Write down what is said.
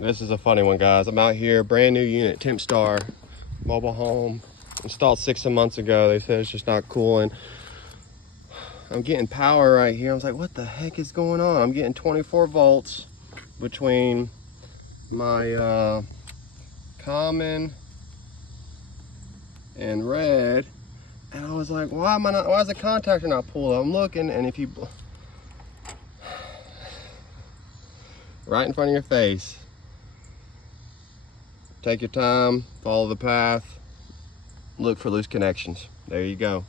This is a funny one, guys. I'm out here, brand new unit, Temp Star, mobile home, installed 6 months ago. They said it's just not cooling. I'm getting power right here. I was like, what the heck is going on? I'm getting 24 volts between my common and red. And I was like, why is the contactor not pulled? I'm looking, and if you, right in front of your face. Take your time, follow the path, look for loose connections. There you go.